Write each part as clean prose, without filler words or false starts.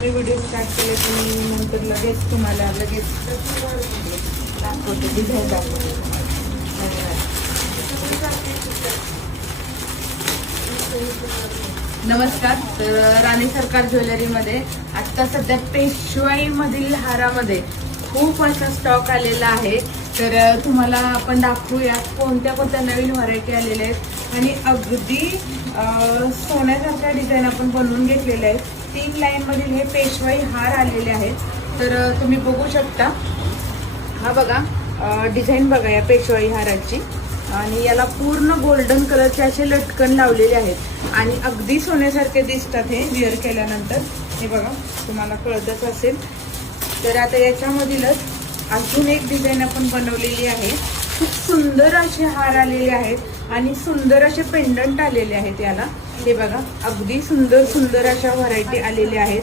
मी video start केले की नंतर लगेच तुम्हाला दाखवते, डिझाईन दाखवते नमस्कार. तर राणी सरकार ज्वेलरीमध्ये आत्ता सध्या पेशवाईमधील हारामध्ये खूप असा स्टॉक आलेला आहे. तर तुम्हाला आपण दाखवूया कोणत्या कोणत्या नवीन व्हरायटी आलेल्या आहेत आणि अगदी सोन्यासारख्या डिझाईन आपण बनवून घेतलेले आहेत. 3 लाईन मधील हे पेशवाई हार आलेले आहेत. तर तुम्ही बघू शकता, हा बघा डिझाईन बघा या पेशवाई हाराची, आणि याला पूर्ण गोल्डन कलरचे असे लटकन लावलेले आहेत आणि अगदी सोन्यासारखे दिसतात हे वेअर केल्यानंतर. हे बघा तुम्हाला कळतच असेल. तर आता याच्यामधीलच अजून एक डिझाईन आपण बनवलेली आहे. खूप सुंदर असे हार आलेले आहेत आणि सुंदर असे पेंडंट आलेले आहेत याला. हे बघा अगदी सुंदर सुंदर अशा व्हरायटी आलेल्या आहेत.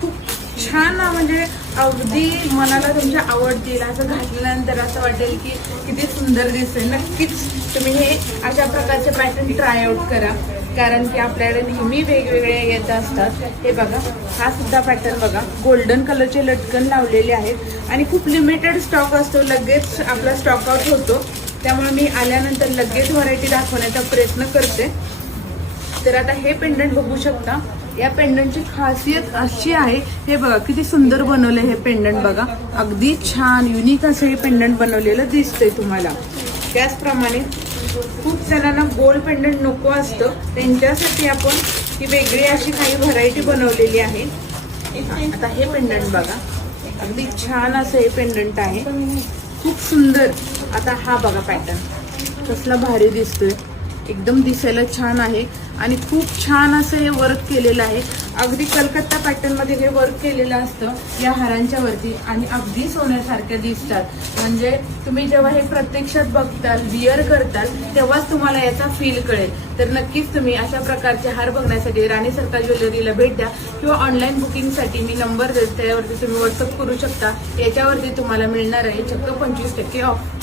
खूप छान, म्हणजे अगदी मनाला तुमच्या आवडतील. असं घातल्यानंतर असं वाटेल की किती सुंदर दिसेल. नक्कीच तुम्ही हे अशा प्रकारचे पॅटर्न ट्राय आउट करा, कारण की आपल्याकडे नेहमी वेगवेगळे येत असतात. हे बघा हा सुद्धा पॅटर्न बघा, गोल्डन कलरचे लटकन लावलेले आहेत आणि खूप लिमिटेड स्टॉक असतो, लगेच आपला स्टॉक आउट होतो. त्यामुळे मी आल्यानंतर लगेच व्हरायटी दाखवण्याचा प्रयत्न करते. तर आता हे पेंडंट बघू शकता. या पेंडंटची खासियत अशी आहे, हे बघा किती सुंदर बनवले हे पेंडंट. बघा अगदी छान युनिक असं हे पेंडंट बनवलेलं दिसतंय तुम्हाला. त्याचप्रमाणे खूप जणांना गोल्ड पेंडंट नको असतं, त्यांच्यासाठी आपण ही वेगळी अशी काही व्हरायटी बनवलेली आहे. आता हे पेंडंट बघा, अगदी छान असं हे पेंडंट आहे, खूप सुंदर. आता हा बघा पॅटर्न कसला भारी दिसतोय, एकदम दिसायला छान आहे आणि खूप छान असं हे वर्क केलेलं आहे. अगदी कलकत्ता पॅटर्न मध्ये हे वर्क केलेलं असतं या हारांच्या वरती आणि अगदी सोन्यासारख्या दिसतात. म्हणजे तुम्ही जेव्हा हे प्रत्यक्षात बघताल, विअर करताल, तेव्हाच तुम्हाला याचा फील कळेल. तर नक्कीच तुम्ही अशा प्रकारचे हार बघण्यासाठी राणी सरकार ज्वेलरीला भेट द्या किंवा ऑनलाईन बुकिंगसाठी मी नंबर देते, त्यावरती तुम्ही व्हॉट्सअप करू शकता. याच्यावरती तुम्हाला मिळणार आहे चक्क 25% ऑफ.